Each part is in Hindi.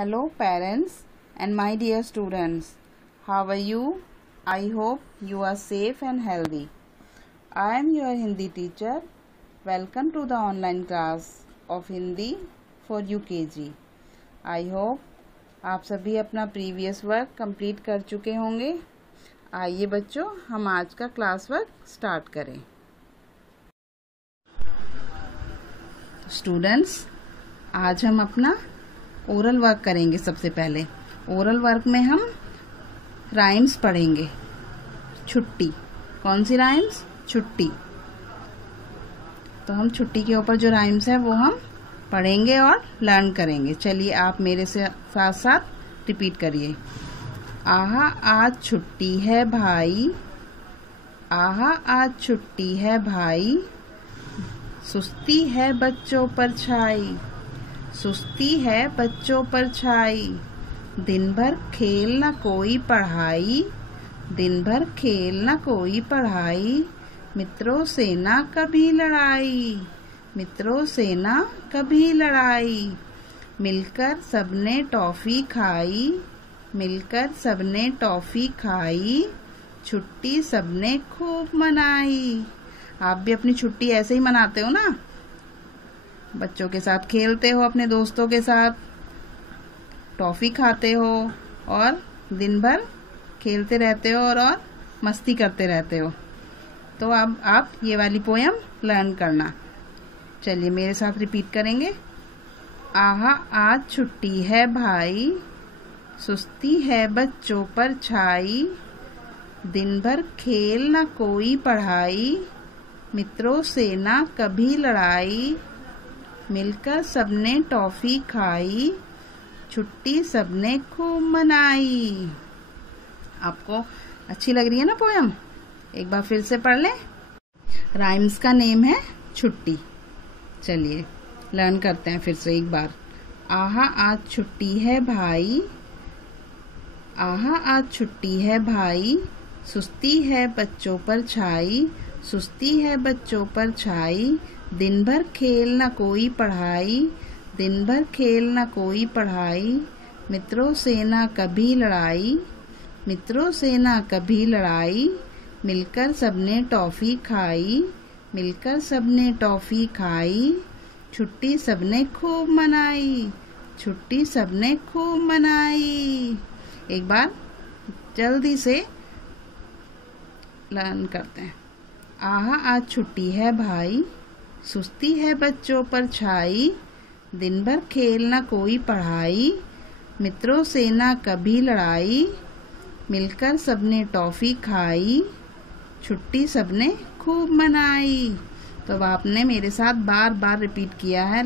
Hello parents and my dear students, how are you? I hope you are safe and healthy. I am your Hindi teacher. Welcome to the online class of Hindi for UKG. I hope आप सभी अपना प्रीवियस वर्क कंप्लीट कर चुके होंगे। आइए बच्चों, हम आज का क्लास वर्क स्टार्ट करें। स्टूडेंट्स, आज हम अपना ओरल वर्क करेंगे। सबसे पहले ओरल वर्क में हम राइम्स पढ़ेंगे। छुट्टी, कौन सी राइम्स? छुट्टी। तो हम छुट्टी के ऊपर जो राइम्स है वो हम पढ़ेंगे और लर्न करेंगे। चलिए आप मेरे से साथ साथ रिपीट करिए। आहा आज छुट्टी है भाई, आहा आज छुट्टी है भाई, सुस्ती है बच्चों पर छाई, सुस्ती है बच्चों पर छाई, दिन भर खेल न कोई पढ़ाई, दिन भर खेल न कोई पढ़ाई, मित्रों से ना कभी लड़ाई, मित्रों से ना कभी लड़ाई, मिलकर सबने टॉफी खाई, मिलकर सबने टॉफी खाई, छुट्टी सबने खूब मनाई। आप भी अपनी छुट्टी ऐसे ही मनाते हो ना? बच्चों के साथ खेलते हो, अपने दोस्तों के साथ टॉफी खाते हो और दिन भर खेलते रहते हो और मस्ती करते रहते हो। तो अब आप ये वाली पोयम लर्न करना। चलिए मेरे साथ रिपीट करेंगे। आहा आज छुट्टी है भाई, सुस्ती है बच्चों पर छाई, दिन भर खेल न कोई पढ़ाई, मित्रों से ना कभी लड़ाई, मिलकर सबने टॉफी खाई, छुट्टी सबने खूब मनाई। आपको अच्छी लग रही है ना पोयम? एक बार फिर से पढ़ लें। राइम्स का नेम है छुट्टी। चलिए लर्न करते हैं फिर से एक बार। आहा आज छुट्टी है भाई, आहा आज छुट्टी है भाई, सुस्ती है बच्चों पर छाई, सुस्ती है बच्चों पर छाई, दिन भर खेल न कोई पढ़ाई, दिन भर खेल न कोई पढ़ाई, मित्रों से ना कभी लड़ाई, मित्रों से ना कभी लड़ाई, मिलकर सबने टॉफी खाई, मिलकर सबने टॉफी खाई, छुट्टी सबने खूब मनाई, छुट्टी सबने खूब मनाई। एक बार जल्दी से लर्न करते हैं। आहा आज छुट्टी है भाई, सुस्ती है बच्चों पर छाई, दिन भर खेल न कोई पढ़ाई, मित्रों से ना कभी लड़ाई, मिलकर सबने टॉफी खाई, छुट्टी सबने खूब मनाई। तो अब आपने मेरे साथ बार बार रिपीट किया है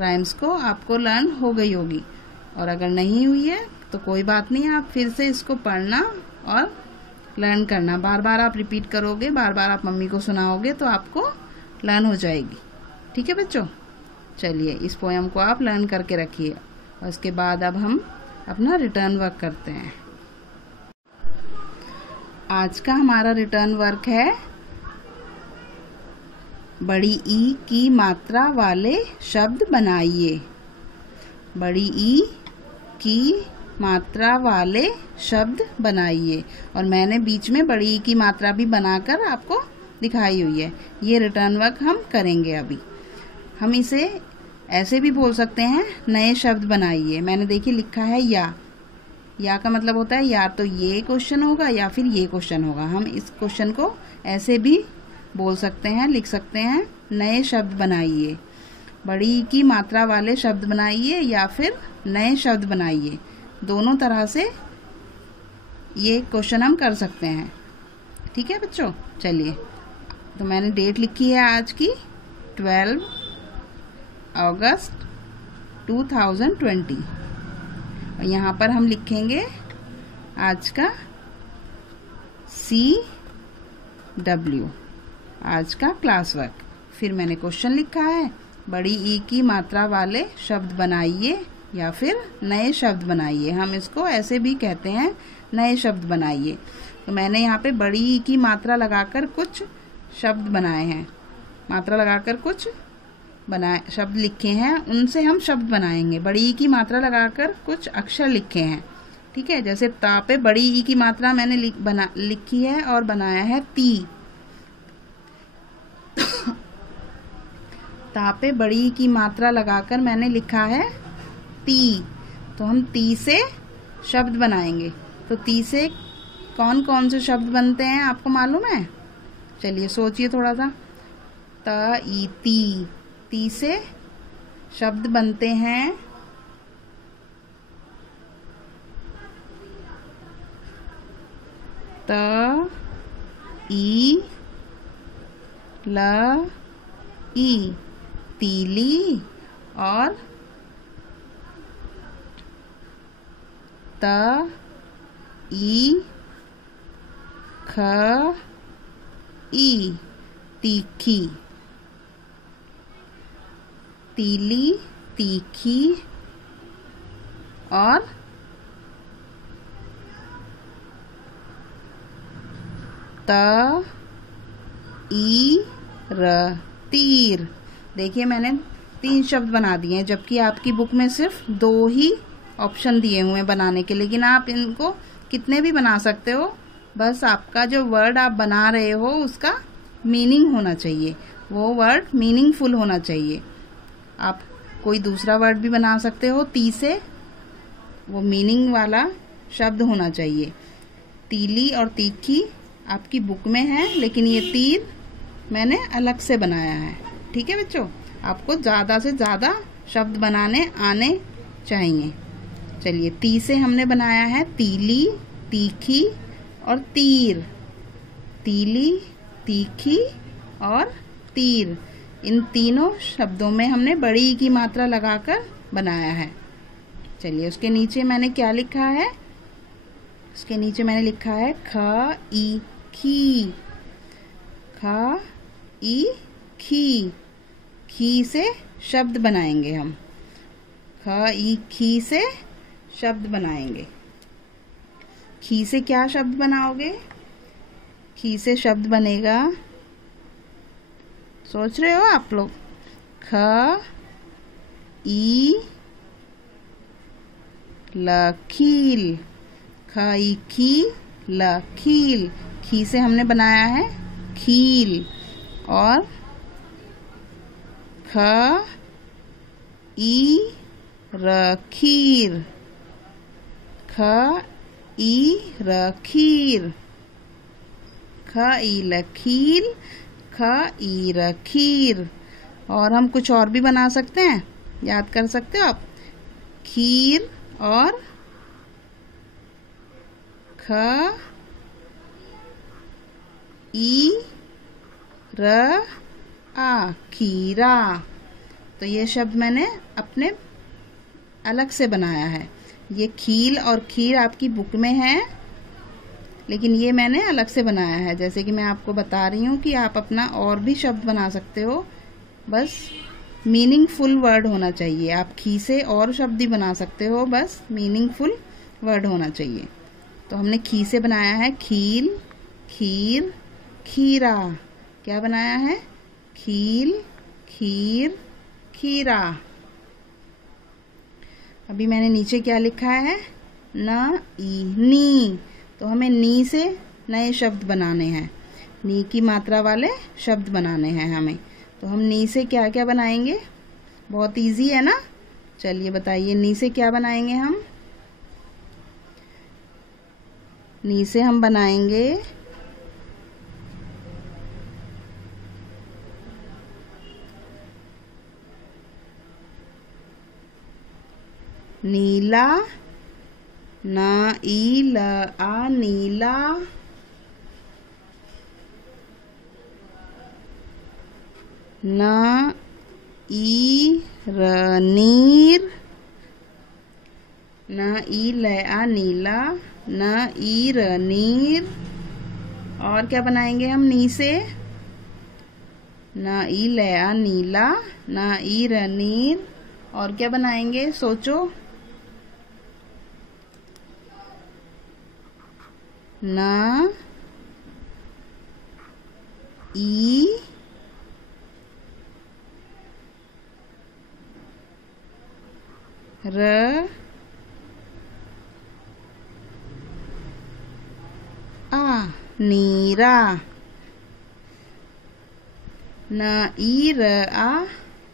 राइम्स को, आपको लर्न हो गई होगी। और अगर नहीं हुई है तो कोई बात नहीं, आप फिर से इसको पढ़ना और लर्न करना। बार बार आप रिपीट करोगे, बार बार आप मम्मी को सुनाओगे तो आपको लर्न हो जाएगी। ठीक है बच्चों? चलिए इस पोयम को आप लर्न करके रखिए और उसके बाद अब हम अपना रिटर्न वर्क करते हैं। आज का हमारा रिटर्न वर्क है बड़ी ई की मात्रा वाले शब्द बनाइए। बड़ी ई की मात्रा वाले शब्द बनाइए। और मैंने बीच में बड़ी ई की मात्रा भी बनाकर आपको दिखाई हुई है। ये रिटर्न वर्क हम करेंगे अभी। हम इसे ऐसे भी बोल सकते हैं, नए शब्द बनाइए। मैंने देखिए लिखा है या का मतलब होता है या तो ये क्वेश्चन होगा या फिर ये क्वेश्चन होगा। हम इस क्वेश्चन को ऐसे भी बोल सकते हैं, लिख सकते हैं, नए शब्द बनाइए। बड़ी की मात्रा वाले शब्द बनाइए या फिर नए शब्द बनाइए। दोनों तरह से ये क्वेश्चन हम कर सकते हैं। ठीक है बच्चों? चलिए, तो मैंने डेट लिखी है आज की 12 अगस्त 2020। और यहाँ पर हम लिखेंगे आज का CW, आज का क्लास वर्क। फिर मैंने क्वेश्चन लिखा है, बड़ी ई की मात्रा वाले शब्द बनाइए या फिर नए शब्द बनाइए। हम इसको ऐसे भी कहते हैं, नए शब्द बनाइए। तो मैंने यहाँ पे बड़ी ई की मात्रा लगाकर कुछ शब्द बनाए हैं। मात्रा लगाकर कुछ शब्द लिखे हैं उनसे हम शब्द बनाएंगे। बड़ी ई की मात्रा लगाकर कुछ अक्षर लिखे हैं, ठीक है। जैसे ता पे बड़ी ई की मात्रा मैंने लिखी है और बनाया है ती। ता पे बड़ी ई की मात्रा लगाकर मैंने लिखा है ती। तो हम ती से शब्द बनाएंगे। तो ती से कौन कौन से शब्द बनते हैं आपको मालूम है? चलिए सोचिए थोड़ा सा। त ई ती, ती से शब्द बनते हैं त ई ल ई, तीली। और त ई ख ई, तीखी। तीली, तीखी और त ई र, तीर। देखिए मैंने 3 शब्द बना दिए हैं, जबकि आपकी बुक में सिर्फ 2 ही ऑप्शन दिए हुए हैं बनाने के। लेकिन आप इनको कितने भी बना सकते हो, बस आपका जो वर्ड आप बना रहे हो उसका मीनिंग होना चाहिए, वो वर्ड मीनिंगफुल होना चाहिए। आप कोई दूसरा वर्ड भी बना सकते हो ती से, वो मीनिंग वाला शब्द होना चाहिए। तीली और तीखी आपकी बुक में है, लेकिन ये तीर मैंने अलग से बनाया है, ठीक है बच्चों। आपको ज़्यादा से ज़्यादा शब्द बनाने आने चाहिए। चलिए, ती से हमने बनाया है तीली, तीखी और तीर। तीली, तीखी और तीर, इन तीनों शब्दों में हमने बड़ी ई की मात्रा लगाकर बनाया है। चलिए, उसके नीचे मैंने क्या लिखा है? उसके नीचे मैंने लिखा है ख ई खी। ख ई खी, खी से शब्द बनाएंगे हम। ख ई खी से शब्द बनाएंगे। खी से क्या शब्द बनाओगे? खी से शब्द बनेगा, सोच रहे हो आप लोग? ख ई ल खील। ख ई खी ल खील, खी से हमने बनाया है खील। और ख ई र खीर। ख ई र खीर, ख ई ल खील, ख ई र खीर। और हम कुछ और भी बना सकते हैं, याद कर सकते हो आप? खीर और ख ई र आ, खीरा। तो ये शब्द मैंने अपने अलग से बनाया है। ये खील और खीर आपकी बुक में है, लेकिन ये मैंने अलग से बनाया है। जैसे कि मैं आपको बता रही हूँ कि आप अपना और भी शब्द बना सकते हो, बस मीनिंगफुल वर्ड होना चाहिए। आप खी से और शब्द भी बना सकते हो, बस मीनिंगफुल वर्ड होना चाहिए। तो हमने खी से बनाया है खील, खीर, खीरा। क्या बनाया है? खील, खीर, खीरा। अभी मैंने नीचे क्या लिखा है? न ई नी। तो हमें नी से नए शब्द बनाने हैं, नी की मात्रा वाले शब्द बनाने हैं हमें। तो हम नी से क्या क्या बनाएंगे? बहुत इजी है ना। चलिए बताइए, नी से क्या बनाएंगे हम? नी से हम बनाएंगे नीला। न ई ल आ, नीला। न ई र नीर। न ई ल आ, नीला। न ई र नीर। और क्या बनाएंगे हम नी से? न ई ल आ, नीला। न ई र नीर। और क्या बनाएंगे? सोचो। न ई र आ नीरा, न ई र आ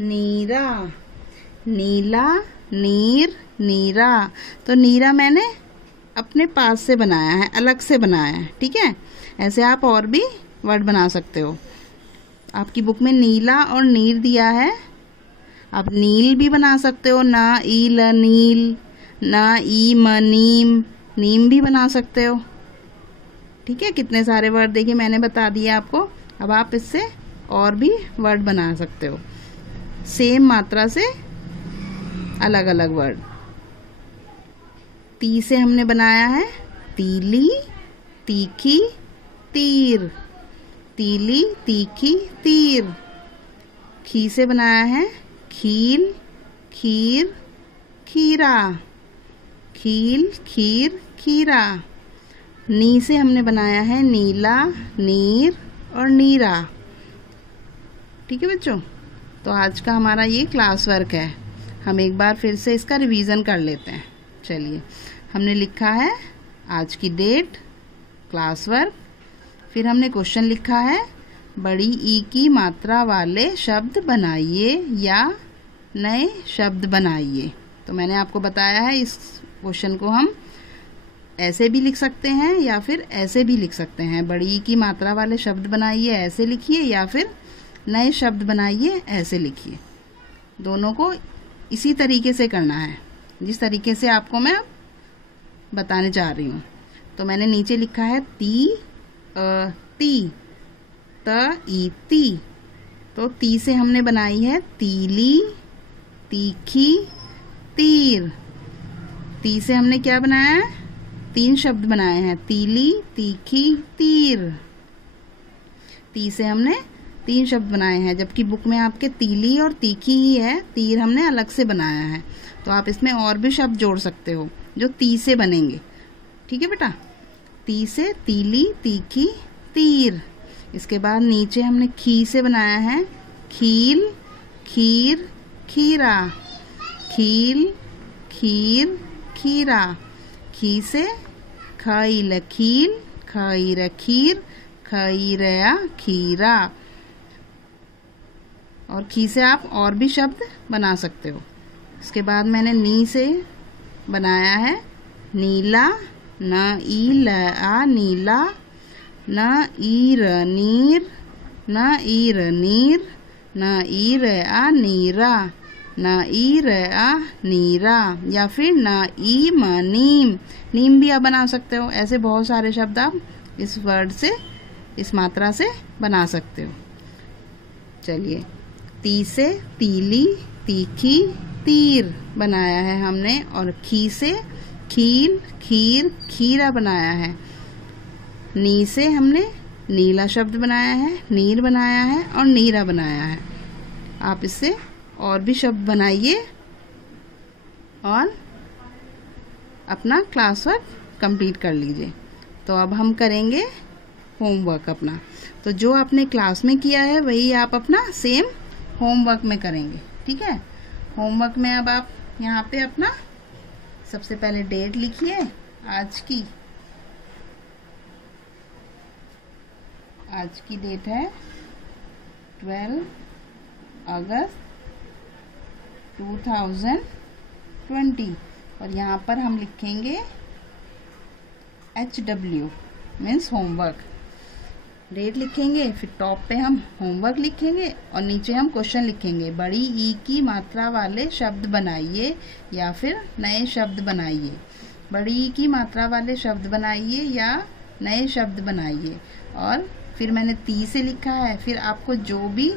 नीरा, नीला नीर नीरा। तो नीरा मैंने अपने पास से बनाया है, अलग से बनाया है, ठीक है। ऐसे आप और भी वर्ड बना सकते हो। आपकी बुक में नीला और नीर दिया है, आप नील भी बना सकते हो, ना ई ल नील, ना ई म नीम, नीम भी बना सकते हो, ठीक है। कितने सारे वर्ड देखिए मैंने बता दिए आपको। अब आप इससे और भी वर्ड बना सकते हो, सेम मात्रा से अलग अलग वर्ड। ती से हमने बनाया है तीली, तीखी, तीर, तीली, तीखी, तीर। खी से बनाया है खील, खीर, खीरा, खील, खीर, खीरा। नी से हमने बनाया है नीला, नीर और नीरा, ठीक है बच्चों। तो आज का हमारा ये क्लास वर्क है। हम एक बार फिर से इसका रिवीजन कर लेते हैं। चलिए, हमने लिखा है आज की डेट, क्लास वर्क, फिर हमने क्वेश्चन लिखा है बड़ी ई की मात्रा वाले शब्द बनाइए या नए शब्द बनाइए। तो मैंने आपको बताया है इस क्वेश्चन को हम ऐसे भी लिख सकते हैं या फिर ऐसे भी लिख सकते हैं। बड़ी ई की मात्रा वाले शब्द बनाइए, ऐसे लिखिए, या फिर नए शब्द बनाइए, ऐसे लिखिए। दोनों को इसी तरीके से करना है जिस तरीके से आपको मैं बताने जा रही हूँ। तो मैंने नीचे लिखा है ती, ती, त ई ती। तो ती से हमने बनाई है तीली, तीखी, तीर। ती से हमने क्या बनाया है? 3 शब्द बनाए हैं, तीली, तीखी, तीर। ती से हमने 3 शब्द बनाए हैं, जबकि बुक में आपके तीली और तीखी ही है, तीर हमने अलग से बनाया है। तो आप इसमें और भी शब्द जोड़ सकते हो जो ती से बनेंगे, ठीक है बेटा। ती से तीली, तीखी, तीर। इसके बाद नीचे हमने खी से बनाया है खील, खीर, खीरा, खील, खीर, खीरा। खी से खईल, खील, खईर, खीर, खईरया, खीरा। और खी से आप और भी शब्द बना सकते हो। इसके बाद मैंने नी से बनाया है नीला, न ई ल आ नीला, न ई र नीर, न ई र नीर, न ई र आ नीरा, न ई र आ नीरा, या फिर न ई म नीम। नीम भी आप बना सकते हो। ऐसे बहुत सारे शब्द आप इस वर्ड से, इस मात्रा से बना सकते हो। चलिए, ती से तीली, तीखी, तीर बनाया है हमने, और खी से खील, खीर, खीरा बनाया है। नी से हमने नीला शब्द बनाया है, नीर बनाया है और नीरा बनाया है। आप इससे और भी शब्द बनाइए और अपना क्लास वर्क कंप्लीट कर लीजिए। तो अब हम करेंगे होमवर्क अपना। तो जो आपने क्लास में किया है वही आप अपना सेम होमवर्क में करेंगे, ठीक है। होमवर्क में अब आप यहाँ पे अपना सबसे पहले डेट लिखिए आज की। आज की डेट है 12 अगस्त 2020, और यहाँ पर हम लिखेंगे HW मीन्स होमवर्क। डेट लिखेंगे, फिर टॉप पे हम होमवर्क लिखेंगे और नीचे हम क्वेश्चन लिखेंगे। बड़ी ई की मात्रा वाले शब्द बनाइए या फिर नए शब्द बनाइए। बड़ी ई की मात्रा वाले शब्द बनाइए या नए शब्द बनाइए। और फिर मैंने ती से लिखा है। फिर आपको जो भी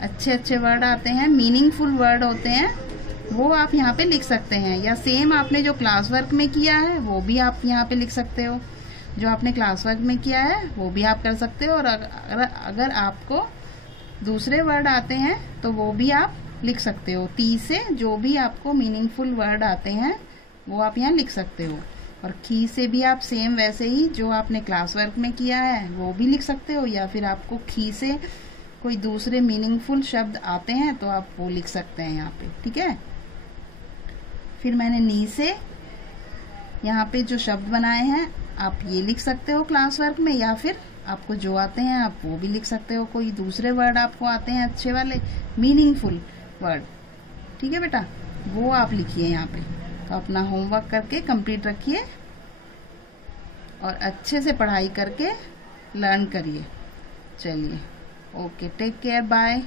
अच्छे अच्छे वर्ड आते हैं, मीनिंगफुल वर्ड होते हैं, वो आप यहाँ पे लिख सकते हैं, या सेम आपने जो क्लास वर्क में किया है वो भी आप यहाँ पे लिख सकते हो। जो आपने क्लास वर्क में किया है वो भी आप कर सकते हो। और अगर आपको दूसरे वर्ड आते हैं तो वो भी आप लिख सकते हो। ती से जो भी आपको मीनिंगफुल वर्ड आते हैं वो आप यहाँ लिख सकते हो। और खी से भी आप सेम वैसे ही जो आपने क्लास वर्क में किया है वो भी लिख सकते हो, या फिर आपको खी से कोई दूसरे मीनिंगफुल शब्द आते हैं तो आप वो लिख सकते हैं यहाँ पे, ठीक है। फिर मैंने नी से यहाँ पे जो शब्द बनाए हैं आप ये लिख सकते हो क्लास वर्क में, या फिर आपको जो आते हैं आप वो भी लिख सकते हो। कोई दूसरे वर्ड आपको आते हैं अच्छे वाले मीनिंगफुल वर्ड, ठीक है बेटा, वो आप लिखिए यहाँ पे। तो अपना होमवर्क करके कंप्लीट रखिए और अच्छे से पढ़ाई करके लर्न करिए। चलिए, ओके, टेक केयर, बाय।